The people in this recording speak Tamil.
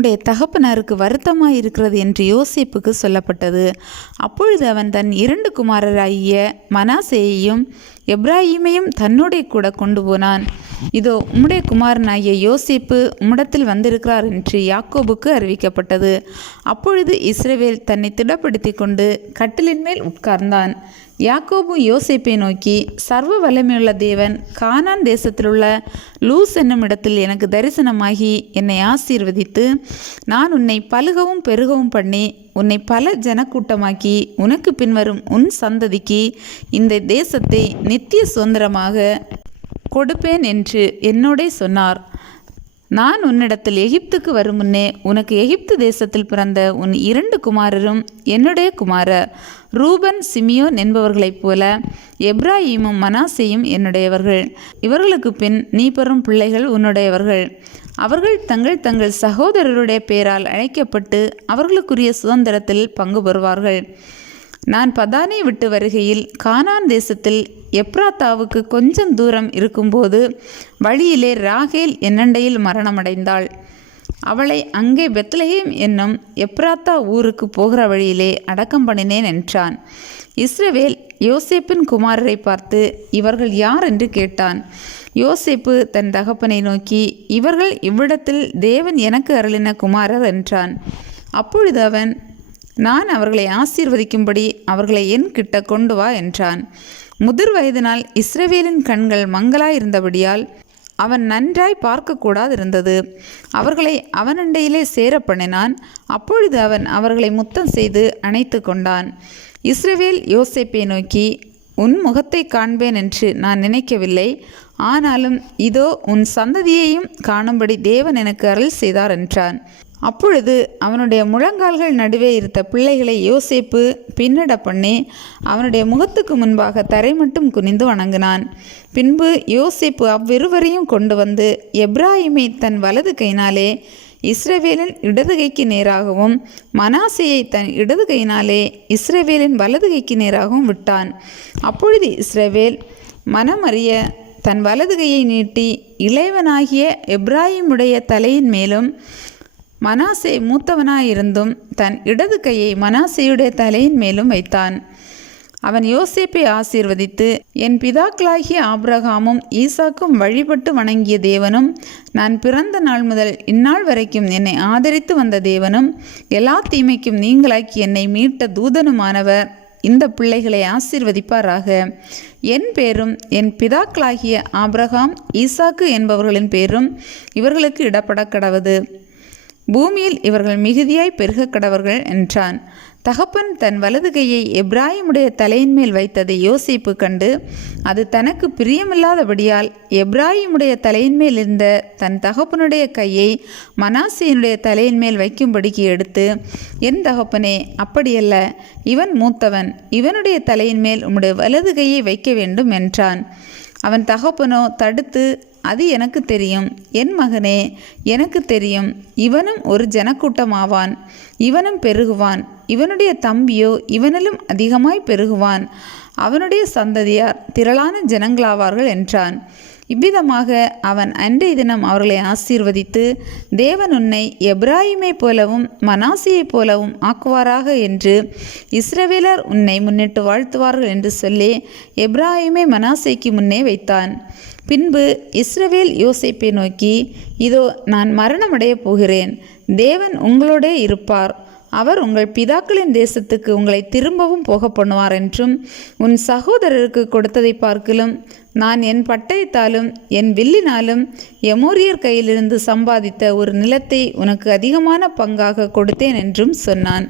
உம்முடைய தகப்பனாருக்கு வருத்தமாயிருக்கிறது என்று யோசேப்புக்கு சொல்லப்பட்டது. அப்பொழுது அவன் தன் 2 குமாரராகிய மனாசேயையும் எப்ராஹீமையும் தன்னோடே கூட கொண்டு போனான். இதோ உம்முடைய குமாரனாகிய யோசேப்பு உம்மிடத்தில் வந்திருக்கிறார் என்று யாக்கோபுக்கு அறிவிக்கப்பட்டது. அப்பொழுது இஸ்ரவேல் தன்னை திடப்படுத்தி கொண்டு கட்டிலின் மேல் உட்கார்ந்தான். யாக்கோபு யோசேப்பை நோக்கி, சர்வ வல்லமையுள்ள தேவன் கானான் தேசத்திலுள்ள லூஸ் என்னும் இடத்தில் எனக்கு தரிசனமாகி என்னை ஆசீர்வதித்து, நான் உன்னை பலுகவும் பெருகவும் பண்ணி உன்னை பல ஜனக்கூட்டமாக்கி உனக்கு பின்வரும் உன் சந்ததிக்கு இந்த தேசத்தை நித்திய சுதந்திரமாக கொடுப்பேன் என்று என்னோடே சொன்னார். நான் உன்னிடத்தில் எகிப்துக்கு வரும் முன்னே உனக்கு எகிப்து தேசத்தில் பிறந்த உன் 2 குமாரரும் என்னுடைய குமாரர். ரூபன் சிமியோன் என்பவர்களைப் போல எப்ராஹீமும் மனாசேயும் என்னுடையவர்கள். இவர்களுக்கு பின் நீ பெறும் பிள்ளைகள் உன்னுடையவர்கள். அவர்கள் தங்கள் தங்கள் சகோதரருடைய பெயரால் அழைக்கப்பட்டு அவர்களுக்குரிய சுதந்திரத்தில் பங்கு பெறுவார்கள். நான் பதானை விட்டு வருகையில் கானான் தேசத்தில் எப்ராத்தாவுக்கு கொஞ்சம் தூரம் இருக்கும்போது வழியிலே ராகேல் என்னண்டையில் மரணமடைந்தாள். அவளை அங்கே பெத்லகேம் என்னும் எப்ராத்தா ஊருக்கு போகிற வழியிலே அடக்கம் பண்ணினேன் என்றான். இஸ்ரவேல் யோசேப்பின் குமாரரை பார்த்து, இவர்கள் யார் என்று கேட்டான். யோசேப்பு தன் தகப்பனை நோக்கி, இவர்கள் இவ்விடத்தில் தேவன் எனக்கு அருளின குமாரர் என்றான். அப்பொழுது அவன், நான் அவர்களை ஆசீர்வதிக்கும்படி அவர்களை என் கிட்ட கொண்டு வா என்றான். முதிர் வயதினால் இஸ்ரவேலின் கண்கள் மங்களாயிருந்தபடியால் அவன் நன்றாய் பார்க்கக்கூடாதிருந்தது. அவர்களை அவனண்டையிலே சேர பண்ணினான். அப்பொழுது அவன் அவர்களை முத்தம் செய்து அணைத்து கொண்டான். இஸ்ரவேல் யோசேப்பை நோக்கி, உன் முகத்தை காண்பேன் என்று நான் நினைக்கவில்லை. ஆனாலும் இதோ உன் சந்ததியையும் காணும்படி தேவன் எனக்கு அருள் செய்தார் என்றான். அப்பொழுது அவனுடைய முழங்கால்கள் நடுவே இருந்த பிள்ளைகளை யோசேப்பு பின்னட பண்ணி அவனுடைய முகத்துக்கு முன்பாக தரை மட்டும் குனிந்து வணங்கினான். பின்பு யோசேப்பு அவ்விருவரையும் கொண்டு வந்து எப்ராஹீமை தன் வலது கையினாலே இஸ்ரவேலின் இடது கைக்கு நேராகவும் மனாசேயை தன் இடது கையினாலே இஸ்ரவேலின் வலது கைக்கு நேராகவும் விட்டான். அப்பொழுது இஸ்ரவேல் மனமறிய தன் வலது கையை நீட்டி இளையவனாகிய எப்ராஹீமுடைய தலையின் மேலும் மனாசே மூத்தவனாயிருந்தும் தன் இடது கையை மனாசேயுடைய தலையின் மேலும் வைத்தான். அவன் யோசேப்பை ஆசீர்வதித்து, என் பிதாக்களாகிய ஆபிரகாமும் ஈசாக்கும் வழிபட்டு வணங்கிய தேவனும், நான் பிறந்த நாள் முதல் இந்நாள் வரைக்கும் என்னை ஆதரித்து வந்த தேவனும், எல்லா தீமைக்கும் நீங்களாக்கி என்னை மீட்ட தூதனுமானவர் இந்த பிள்ளைகளை ஆசீர்வதிப்பாராக. என் பேரும் என் பிதாக்களாகிய ஆபிரகாம் ஈசாக்கு என்பவர்களின் பேரும் இவர்களுக்கு இடப்பட கடவது. பூமியில் இவர்கள் மிகுதியாய் பெருக கடவர்கள் என்றான். தகப்பன் தன் வலது கையை எப்ராஹீமுடைய தலையின் மேல் வைத்ததை யோசேப்பு கண்டு, அது தனக்கு பிரியமில்லாதபடியால் எப்ராஹீமுடைய தலையின் மேல் இருந்த தன் தகப்பனுடைய கையை மனாசேயினுடைய தலையின் மேல் வைக்கும்படிக்கு எடுத்து, என் தகப்பனே, அப்படியல்ல, இவன் மூத்தவன், இவனுடைய தலையின் மேல் உம்முடைய வலது கையை வைக்க வேண்டும் என்றான். அவன் தகப்பனோ தடுத்து, அது எனக்கு தெரியும், என் மகனே, எனக்கு தெரியும், இவனும் ஒரு ஜனக்கூட்டமாவான், இவனும் பெருகுவான், இவனுடைய தம்பியோ இவனிலும் அதிகமாய் பெருகுவான், அவனுடைய சந்ததியார் திரளான ஜனங்களாவார்கள் என்றான். இவ்விதமாக அவன் அன்றைய தினம் அவர்களை ஆசீர்வதித்து, தேவன் உன்னை எப்ராஹீமை போலவும் மனாசேயைப் போலவும் ஆக்குவாராக என்று இஸ்ரவேலர் உன்னை முன்னிட்டு வாழ்த்துவார்கள் என்று சொல்லி எப்ராஹீமை மனாசேக்கு முன்னே வைத்தான். பின்பு இஸ்ரவேல் யோசேப்பை நோக்கி, இதோ நான் மரணமடையப் போகிறேன், தேவன் உங்களோடே இருப்பார், அவர் உங்கள் பிதாக்களின் தேசத்துக்கு உங்களை திரும்பவும் போக பண்ணுவார் என்றும், உன் சகோதரருக்கு கொடுத்ததை பார்க்கிலும் நான் என் பட்டயத்தாலும் என் வில்லினாலும் எமோரியர் கையிலிருந்து சம்பாதித்த ஒரு நிலத்தை உனக்கு அதிகமான பங்காக கொடுத்தேன் என்றும் சொன்னான்.